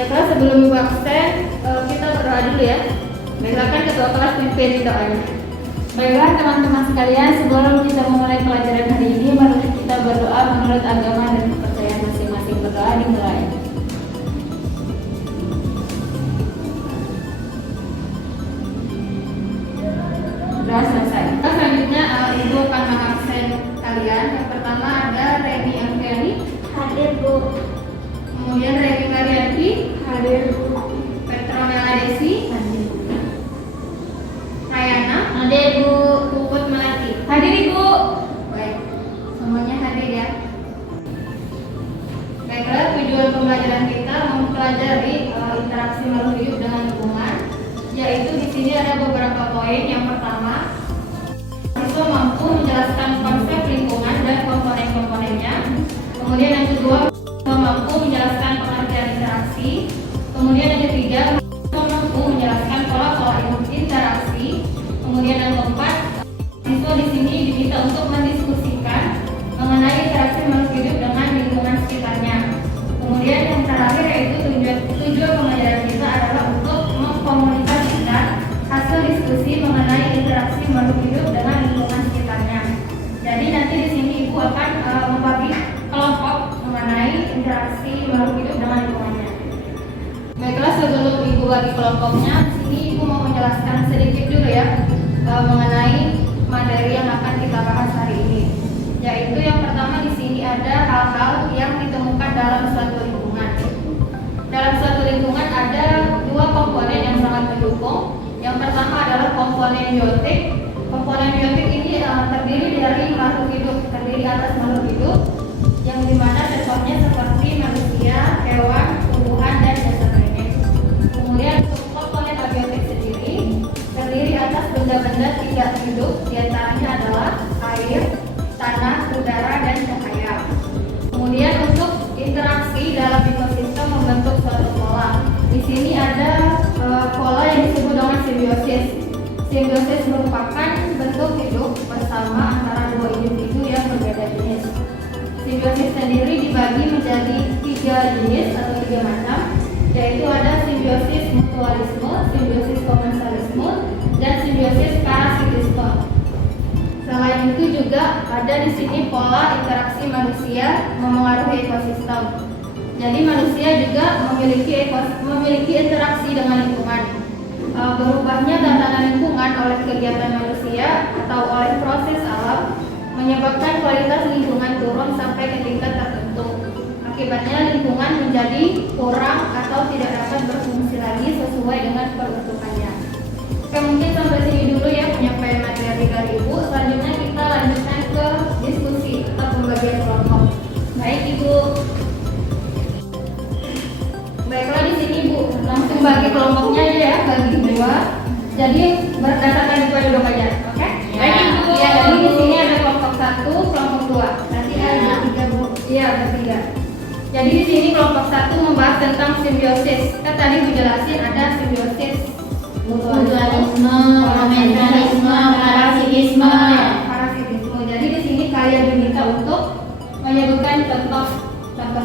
Baiklah, sebelum Ibu absen, kita berdoa dulu ya. Silakan ketua kelas pimpin doanya. Baiklah teman-teman sekalian, sebelum kita memulai pelajaran hari ini, mari kita berdoa menurut agama dan kepercayaan masing-masing. Berdoa dimulai. Sudah selesai. Selanjutnya Ibu akan mengabsen kalian. Yang pertama ada Reni Anggiani. Hadir Bu. Kemudian Reni Marianti. Hadir Bu. Petronella Desi. Hadir. Rayana. Hadir Bu. Puput Melati. Hadir Ibu. Baik, semuanya hadir ya. Baiklah, tujuan pembelajaran kita mempelajari interaksi makhluk hidup dengan lingkungan, yaitu di sini ada beberapa poin. Yang pertama, siswa mampu menjelaskan konsep lingkungan dan komponen-komponennya. Kemudian yang kedua, siswa mampu menjelaskan pengertian interaksi. Kemudian yang ketiga, siswa mampu menjelaskan pola-pola interaksi. Kemudian yang keempat, siswa di sini diminta untuk mendiskusikan mengenai interaksi makhluk hidup dengan lingkungan sekitarnya. Kemudian yang terakhir yaitu tujuan pembelajaran kita adalah untuk mengkomunikasikan hasil diskusi mengenai interaksi makhluk hidup dengan lingkungan sekitarnya. Jadi nanti di sini Ibu akan membagi kelompok mengenai interaksi makhluk hidup dengan lingkungannya. Baiklah, sebelum Ibu bagi kelompoknya, di sini Ibu mau menjelaskan sedikit dulu ya mengenai materi yang akan kita bahas hari ini. Yaitu yang pertama di sini ada hal-hal yang ditemukan dalam suatu lingkungan. Dalam suatu lingkungan ada dua komponen yang sangat mendukung. Yang pertama adalah komponen biotik. Komponen biotik ini terdiri dari makhluk hidup, terdiri atas makhluk hidup yang dimana contohnya seperti manusia, hewan, tumbuhan, dan dasar lainnya. Kemudian untuk komponen abiotik sendiri terdiri atas benda-benda tidak hidup, diantaranya adalah air, tanah, udara, dan cahaya. Kemudian untuk interaksi dalam ekosistem membentuk suatu pola. Di sini ada pola yang disebut dengan simbiosis. Simbiosis merupakan bentuk hidup bersama antara dua individu yang berbeda jenis. Simbiosis sendiri dibagi menjadi 3 jenis atau 3 macam, yaitu ada simbiosis mutualisme, simbiosis komensalisme, dan simbiosis parasitisme. Selain itu juga ada di sini pola interaksi manusia memengaruhi ekosistem. Jadi manusia juga memiliki interaksi dengan lingkungan. Berubahnya tatanan lingkungan oleh kegiatan manusia atau oleh proses alam menyebabkan kualitas lingkungan turun sampai ke tingkat tertentu. Akibatnya lingkungan menjadi kurang atau tidak dapat berfungsi lagi sesuai dengan peruntukannya. Oke, mungkin sampai sini dulu ya penyampaian materi dari Ibu. Selanjutnya kita lanjutkan ke diskusi atau pembagian kelompok. Baik Ibu. Baiklah, di sini Ibu langsung bagi kelompoknya ya, bagi 2. Jadi berdasarkan Ibu duduk aja, oke? Baik Ibu. Ya, jadi di sini ada kelompok 1, kelompok 2. Nanti ada 3 Bu. Iya, bertiga. Jadi di sini kelompok 1 membahas tentang simbiosis. Kan tadi Bu jelasin ada simbiosis, Mutualisme, komensalisme, parasitisme. Parasitisme. Jadi di sini kalian diminta untuk menyebutkan contoh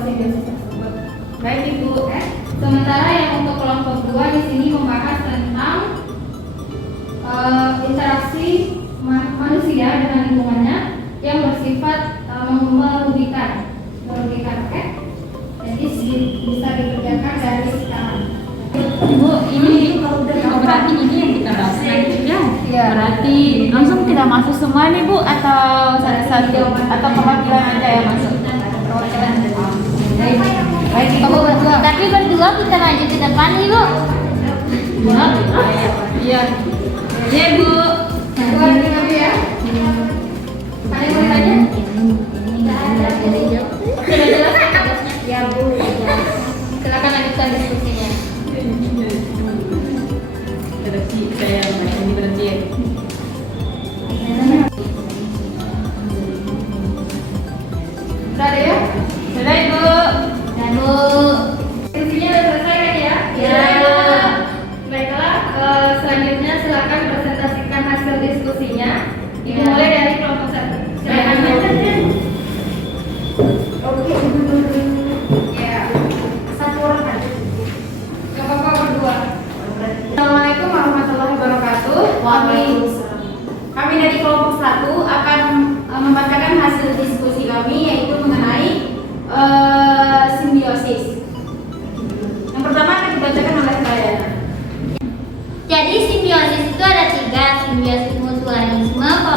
simbiosis tersebut. Baik Ibu. Sementara yang untuk kelompok 2 di sini membahas tentang interaksi manusia dengan lingkungannya yang bersifat merugikan, oke? Jadi bisa dikerjakan dari sekarang. Bu, ini berarti ini yang kita bahas selanjutnya. Iya. Berarti langsung kita masuk semua nih Bu, atau satu-satu atau perwakilan aja yang masuk? Baik Ibu. Tapi berdua kita maju ke depan nih Bu. Iya. Iya Bu. Buat Nabi ya. Ada yang mau tanya? Sudah jelas tugasnya? Ya Bu. Silakan lanjutkan diskusinya. Berarti saya ini berarti ya. Sudah ada ya? Sudah Ibu. Dan Bu. Diskusinya sudah selesai kan ya? Ya. Baiklah, selanjutnya silakan presentasikan hasil diskusinya. Dimulai dari kelompok 1. Silakan. Oke. Ya. Satu orang aja.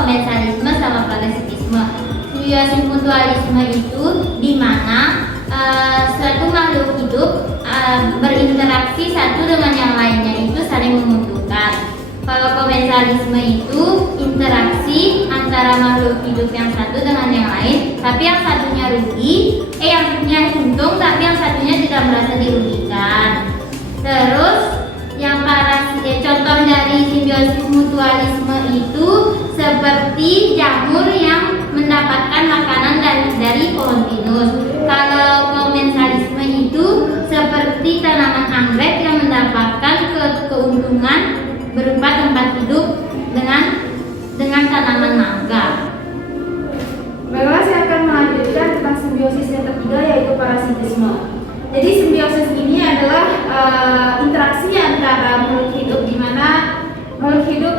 komensalisme sama parasitisme. Simbiosis mutualisme itu di mana suatu makhluk hidup berinteraksi satu dengan yang lainnya itu saling menguntungkan. Kalau komensalisme itu interaksi antara makhluk hidup yang satu dengan yang lain, tapi yang satunya rugi, yang untung, tapi yang satunya tidak merasa dirugikan. Terus yang contoh dari simbiosis mutualisme itu seperti jamur yang mendapatkan makanan dari pohon pinus. Kalau komensalisme itu seperti tanaman anggrek yang mendapatkan keuntungan berupa tempat hidup dengan tanaman mangga. Baiklah, saya akan melanjutkan tentang simbiosis yang ketiga, yaitu parasitisme. Jadi simbiosis ini adalah interaksi antara makhluk hidup, di mana makhluk hidup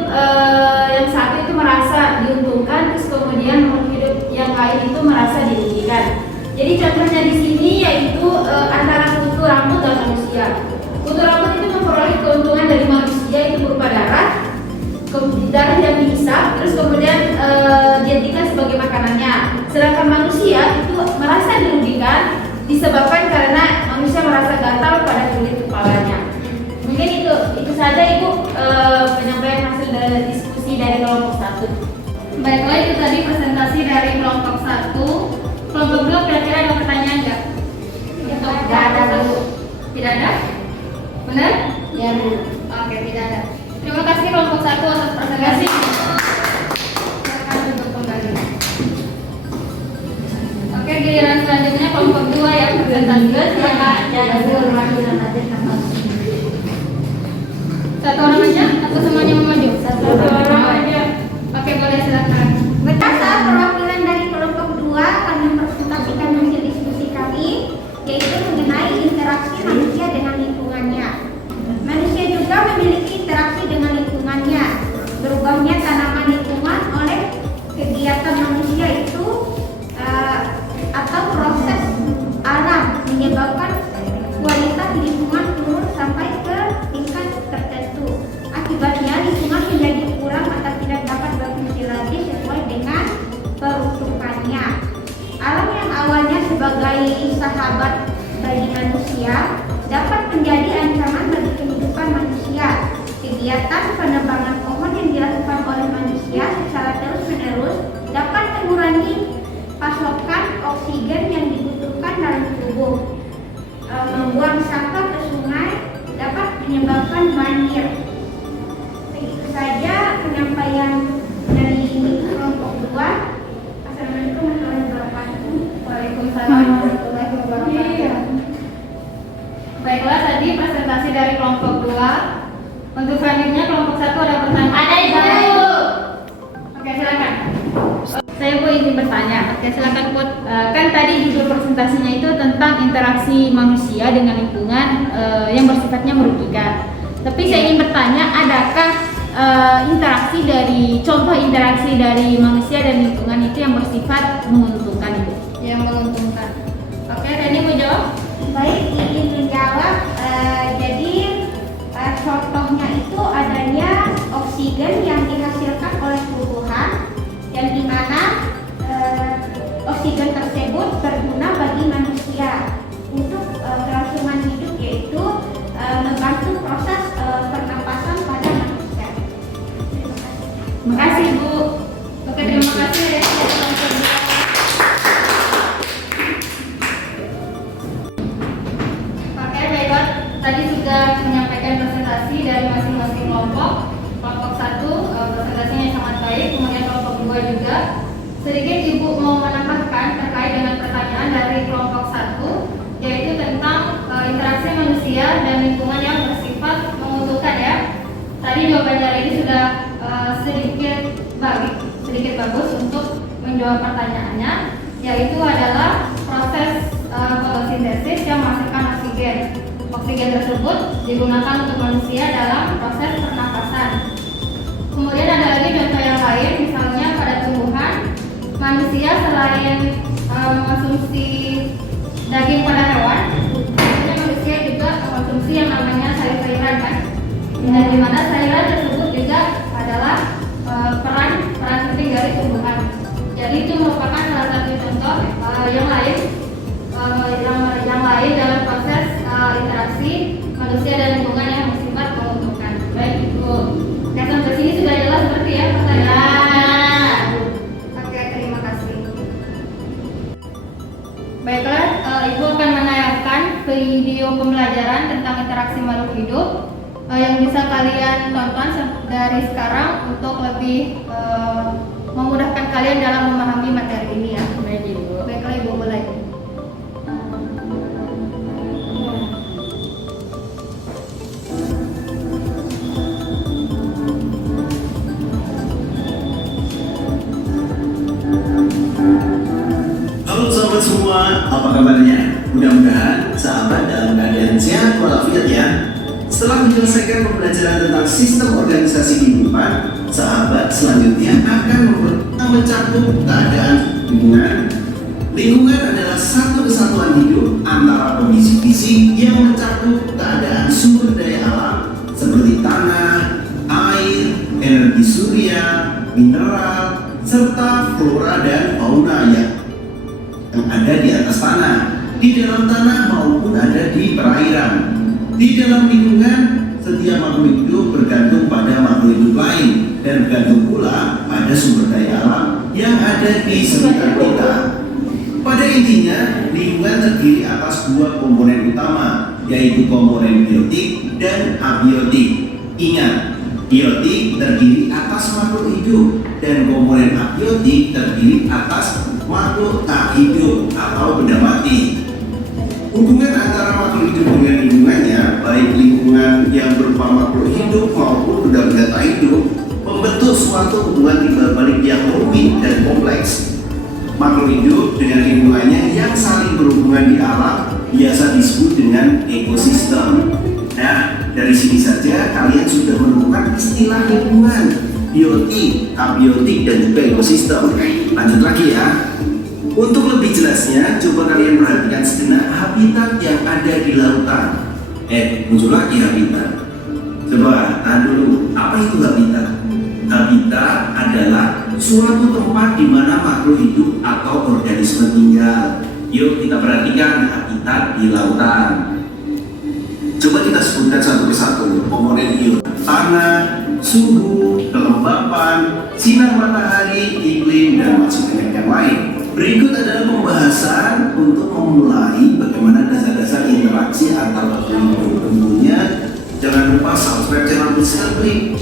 yang satu itu merasa diuntungkan, terus kemudian makhluk hidup yang lain itu merasa dirugikan. Jadi contohnya di sini yaitu antara kutu rambut dan manusia. Kutu rambut itu memperoleh keuntungan dari manusia itu berupa darah yang dihisap, terus kemudian dijadikan sebagai makanannya. Sedangkan manusia itu merasa dirugikan disebabkan karena manusia merasa gatal pada kulit kepalanya. Mungkin itu saja Ibu penyampaian hasil dari diskusi dari kelompok 1. Baiklah, itu tadi presentasi dari kelompok 1. Kelompok 2 kira-kira ada pertanyaan nggak? Tidak ada, Bu. Tidak ada? Benar? Ya, Bu. Oke, tidak ada. Terima kasih kelompok 1 atas presentasi. Silakan duduk kembali. Oke, giliran selanjutnya kelompok 2 ya, presentasi. Silakan. Satu orang aja atau semuanya mau maju? Satu orang aja. Oke, boleh, silakan. Berdasar perwakilan dari kelompok 2 kami mempresentasikan hasil diskusi kami, yaitu mengenai interaksi manusia dengan lingkungannya. Manusia juga memiliki interaksi dengan lingkungannya. Berubahnya tanaman lingkungan oleh kegiatan manusia itu atau proses alam menyebabkan kualitas lingkungan turun sampai ke tingkat tertentu. Akibatnya lingkungan menjadi kurang atau tidak dapat berfungsi lagi sesuai dengan peruntukannya. Alam yang awalnya sebagai sahabat bagi manusia dapat menjadi ancaman bagi kehidupan manusia. Kegiatan penebangan pohon yang dilakukan oleh manusia secara terus-menerus dapat mengurangi pasokan oksigen yang dibutuhkan dalam tubuh. Membuang sampah ke sungai dapat menyebabkan banjir. Begitu saja penyampaian dari kelompok 2. Assalamualaikum warahmatullahi wabarakatuh. Waalaikumsalam warahmatullahi wabarakatuh. Baiklah, tadi presentasi dari kelompok 2. Untuk selanjutnya kelompok 1 ada pertanyaan. Ada, Ibu. Oke, silakan. Saya ingin bertanya. Oke, silakan Put. Kan tadi judul presentasinya itu tentang interaksi manusia dengan lingkungan yang bersifatnya merugikan. Tapi saya ingin bertanya, adakah contoh interaksi dari manusia dan lingkungan itu yang bersifat menguntungkan Ibu? Yang menguntungkan. Oke, Reni mau jawab? Baik, izin menjawab. Jadi contohnya itu adanya oksigen yang dihasilkan oleh tumbuhan, yang dimana oksigen tersebut berguna bagi manusia untuk kelangsungan hidup, yaitu membantu proses pernapasan pada manusia. Terima kasih Bu. Oke, terima kasih ya. Oke, baiklah. Tadi sudah menyampaikan presentasi dari masing-masing kelompok. Kelompok 1 presentasinya sangat baik, kemudian kelompok 2 juga. Sedikit Ibu mau menambahkan terkait dengan pertanyaan dari kelompok 1, yaitu tentang interaksi manusia dan lingkungan yang bersifat menguntungkan ya. Tadi jawaban dari ini sudah sedikit bagus untuk menjawab pertanyaannya, yaitu adalah proses fotosintesis yang menghasilkan oksigen. Oksigen tersebut digunakan untuk manusia dalam proses pernapasan. Kemudian ada lagi contoh yang lain, misalnya pada tumbuhan, manusia selain mengonsumsi daging pada hewan, manusia juga mengonsumsi yang namanya sayur-sayuran kan, dan di mana sayuran tersebut juga adalah peran peran penting dari tumbuhan. Jadi itu merupakan salah satu contoh yang lain dalam proses interaksi manusia dan lingkungan yang bersifat menguntungkan. Baik Ibu, nah sampai sini sudah jelas seperti ya pertanyaan. Oke, terima kasih. Baiklah, Ibu akan menayangkan video pembelajaran tentang interaksi makhluk hidup yang bisa kalian tonton dari sekarang untuk lebih memudahkan kalian dalam memahami materi ini ya. Baik Ibu. Baiklah Ibu, mulai. Halo sahabat semua, apa kabarnya? Mudah-mudahan sahabat dalam keadaan sehat walafiat ya. Setelah menyelesaikan pembelajaran tentang sistem organisasi kehidupan, sahabat selanjutnya akan mencakup keadaan lingkungan. Lingkungan adalah satu kesatuan hidup antara kondisi fisik yang mencakup keadaan sumber daya alam seperti tanah, air, energi surya, mineral, serta flora dan fauna yang ada di atas tanah, di dalam tanah maupun ada di perairan. Di dalam lingkungan, setiap makhluk hidup bergantung pada makhluk hidup lain dan bergantung pula pada sumber daya alam yang ada di sekitar kita. Pada intinya, lingkungan terdiri atas dua komponen utama, yaitu komponen biotik dan abiotik. Ingat, biotik terdiri atas makhluk hidup dan komponen abiotik terdiri atas makhluk tak hidup atau benda mati. Hubungan antara makhluk hidup dengan lingkungannya, baik lingkungan yang berupa makhluk hidup maupun benda-benda tak hidup, membentuk suatu hubungan timbal balik yang rumit dan kompleks. Makhluk hidup dengan lingkungannya yang saling berhubungan di alam biasa disebut dengan ekosistem. Nah, dari sini saja kalian sudah menemukan istilah lingkungan, biotik, abiotik, dan juga ekosistem. Lanjut lagi ya. Untuk lebih jelasnya, coba kalian perhatikan sejenak habitat yang ada di lautan. Muncul lagi habitat. Coba tahan dulu, apa itu habitat? Habitat adalah suatu tempat di mana makhluk hidup atau organisme tinggal. Yuk kita perhatikan habitat di lautan. Coba kita sebutkan satu persatu komponen hidup: tanah, suhu, kelembapan, sinar matahari, iklim, dan masih banyak yang lain. Berikut adalah pembahasan untuk memulai bagaimana dasar-dasar interaksi antar makhluk hidup. Tentunya jangan lupa subscribe channel Discovery.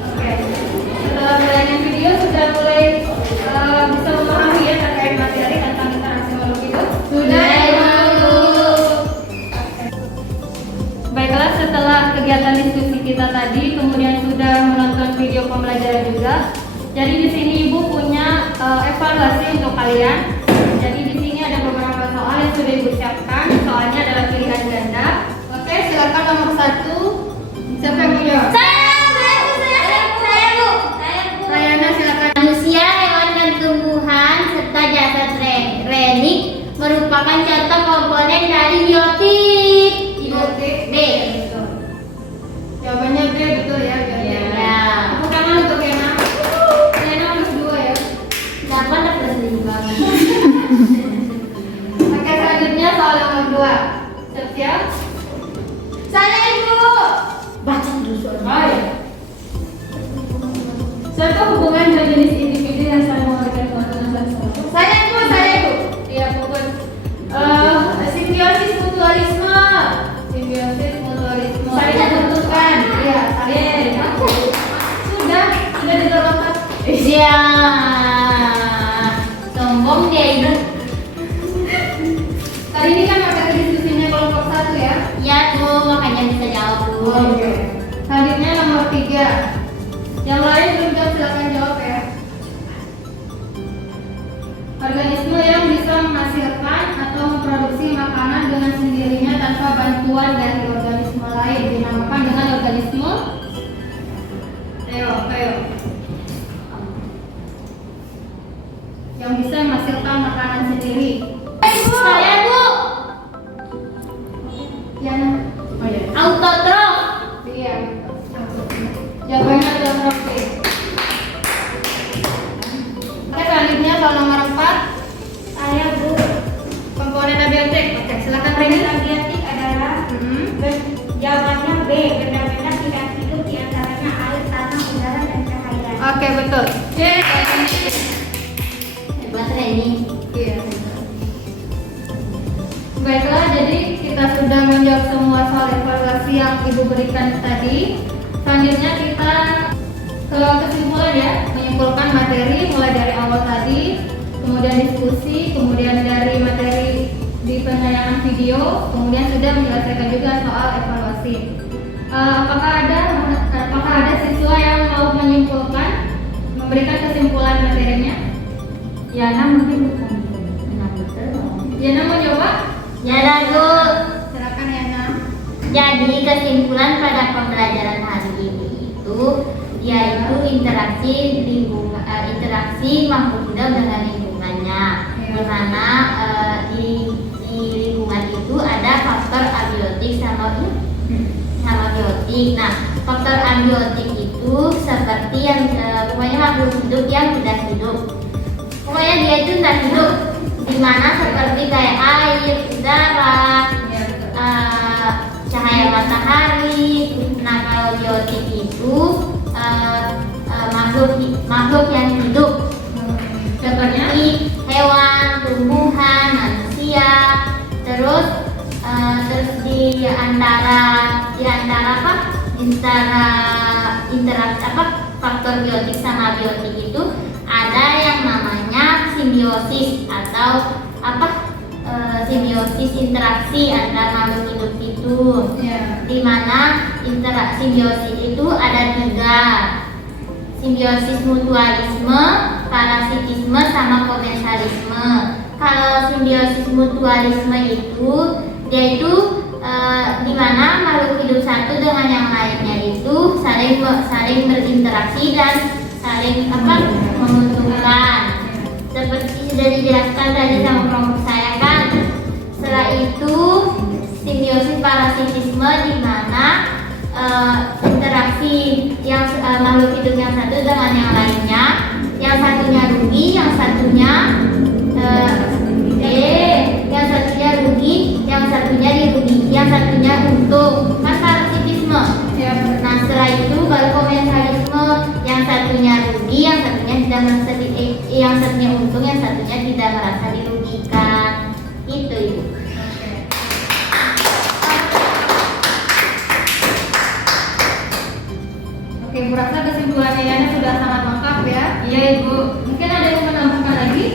Oke, setelah menonton video sudah mulai bisa memahami ya terkait materi tentang interaksi makhluk hidup. Sudah Ibu. Baiklah, setelah kegiatan diskusi kita tadi, kemudian sudah menonton video pembelajaran juga. Jadi di sini Ibu punya evaluasi untuk kalian. Jadi di sini ada beberapa soal yang sudah Ibu siapkan. Soalnya adalah pilihan ganda. Oke, silakan nomor 1. Siapa yang mau jawab? Saya Bu. Rayana, silakan. Manusia, hewan dan tumbuhan serta jasad renik merupakan contoh komponen dari biotik. Biotik. B. Jawabannya B, betul ya. Ya. Tepuk tangan untuk Rayana. Rayana harus 2 ya. 8 dapat 5. Oke, selanjutnya soal nomor 2. Siap-siap. Saya Ibu. Baca dulu soalnya. Oh ya. Suatu hubungan dan jenis individu yang saling memberikan keuntungan satu sama lain. Saya Ibu. Iya, Puput. Simbiosis mutualisme. Simbiosis mutualisme. Saling menguntungkan. Iya, saling. Sudah dilengkapi. Iya. Sombong dia Ibu. Tadi ini kan materi diskusinya kelompok 1 ya. Ya Bu, makanya bisa jawab Bu. Oke. Selanjutnya nomor 3. Yang lain belum jawab, silakan jawab ya. Organisme yang bisa menghasilkan atau memproduksi makanan dengan sendirinya tanpa bantuan dari organisme lain dinamakan dengan organisme. Ayo. Yang bisa menghasilkan makanan sendiri. Saya Bu. Yana. Autotrof. Iya. silakan Reni. Abiotik adalah jawabannya B, benda-benda tidak hidup diantaranya air, tanah, udara, dan cahaya. Oke, betul. Hebat Reni. Iya. Baiklah, jadi kita sudah menjawab semua soal evaluasi yang Ibu berikan tadi. Selanjutnya kita ke kesimpulan ya, menyimpulkan materi mulai dari awal tadi, kemudian diskusi, kemudian dari materi di penayangan video, kemudian sudah menyelesaikan juga soal evaluasi. Apakah ada siswa yang mau menyimpulkan, memberikan kesimpulan materinya? Yana mungkin bukan. Yana mau coba? Ya Bu. Silakan Yana. Jadi kesimpulan pada pembelajaran hari ini itu yaitu interaksi makhluk hidup dengan lingkungannya, di mana di lingkungan itu ada faktor abiotik sama biotik. Nah, faktor abiotik itu seperti yang pokoknya makhluk hidup yang tidak hidup. Pokoknya dia itu tidak hidup, di mana seperti kayak air, udara, cahaya matahari. Nah, kalau biotik itu makhluk yang hidup, seperti hewan, tumbuhan, manusia. Terus di antara interaksi faktor biotik sama biotik itu ada yang namanya simbiosis atau simbiosis interaksi antara makhluk hidup itu. Di mana interaksi simbiosis itu ada 3. Simbiosis mutualisme, parasitisme, sama komensalisme. Kalau simbiosis mutualisme itu dia itu di mana makhluk hidup satu dengan yang lainnya itu saling berinteraksi dan saling menguntungkan. Seperti sudah dijelaskan tadi sama kelompok saya kan. Setelah itu simbiosis parasitisme, di mana interaksi yang makhluk hidup yang satu dengan yang lainnya, yang satunya rugi, yang satunya rugi, yang satunya dirugi, yang satunya untung. Kan parasitisme. Nah, setelah itu baru komensalisme, yang satunya rugi, yang satunya tidak merasa yang satunya untung, yang satunya tidak merasa dirugikan. Itu Ibu. Oke, Bu rasa kesimpulannya Yana sudah sangat lengkap ya. Iya Ibu. Mungkin ada yang mau menambahkan lagi?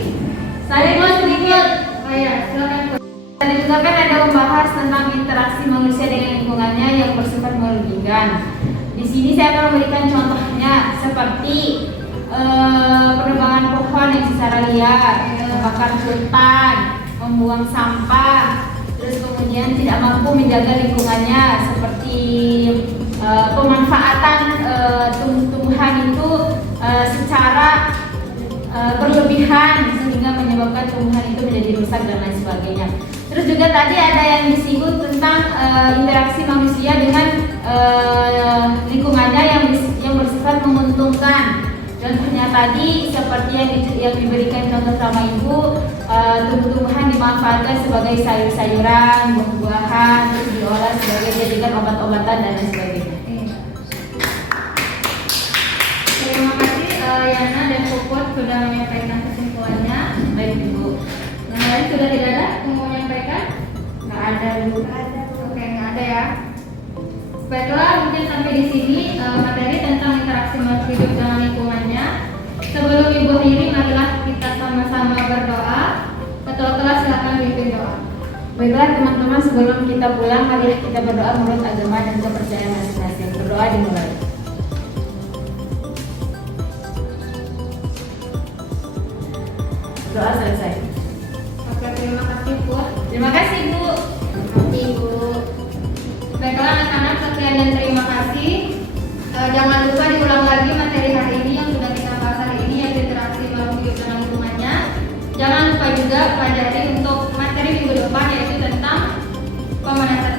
Saya mau sedikit. Oh ya, silakan. Tadi juga kan ada membahas tentang interaksi manusia dengan lingkungannya yang bersifat merugikan. Di sini saya akan memberikan contohnya seperti penebangan pohon yang secara liar, membakar hutan, membuang sampah, terus kemudian tidak mampu menjaga lingkungannya seperti pemanfaatan tumbuh-tumbuhan itu secara berlebihan sehingga menyebabkan tumbuhan itu menjadi rusak dan lain sebagainya. Terus juga tadi ada yang disinggung tentang interaksi manusia dengan lingkungannya yang bersifat menguntungkan. Contohnya tadi seperti yang diberikan contoh sama Ibu, tumbuh-tumbuhan dimanfaatkan sebagai sayur-sayuran, buah-buahan, terus diolah sebagai jadikan obat-obatan dan lain sebagainya. Terima kasih Yana dan Puput sudah menyampaikan kesimpulannya. Baik Ibu. Yang lain sudah tidak ada yang mau menyampaikan? Nggak ada Bu. Oke, nggak ada ya. Baiklah, mungkin sampai di sini materi tentang interaksi makhluk hidup dengan lingkungannya. Sebelum Ibu akhiri, marilah kita sama-sama berdoa. Ketua kelas silakan pimpin doa. Baiklah teman-teman, sebelum kita pulang, marilah kita berdoa menurut agama dan kepercayaan masing-masing. Berdoa dimulai. Doa selesai. Oke, terima kasih Put. Terima kasih Bu. Ibu. Baiklah anak-anak, sekian dan terima kasih. Jangan lupa diulang lagi materi hari ini yang sudah kita bahas hari ini, yaitu interaksi makhluk hidup dengan lingkungannya. Jangan lupa juga pelajari untuk materi minggu depan, yaitu tentang pemanasan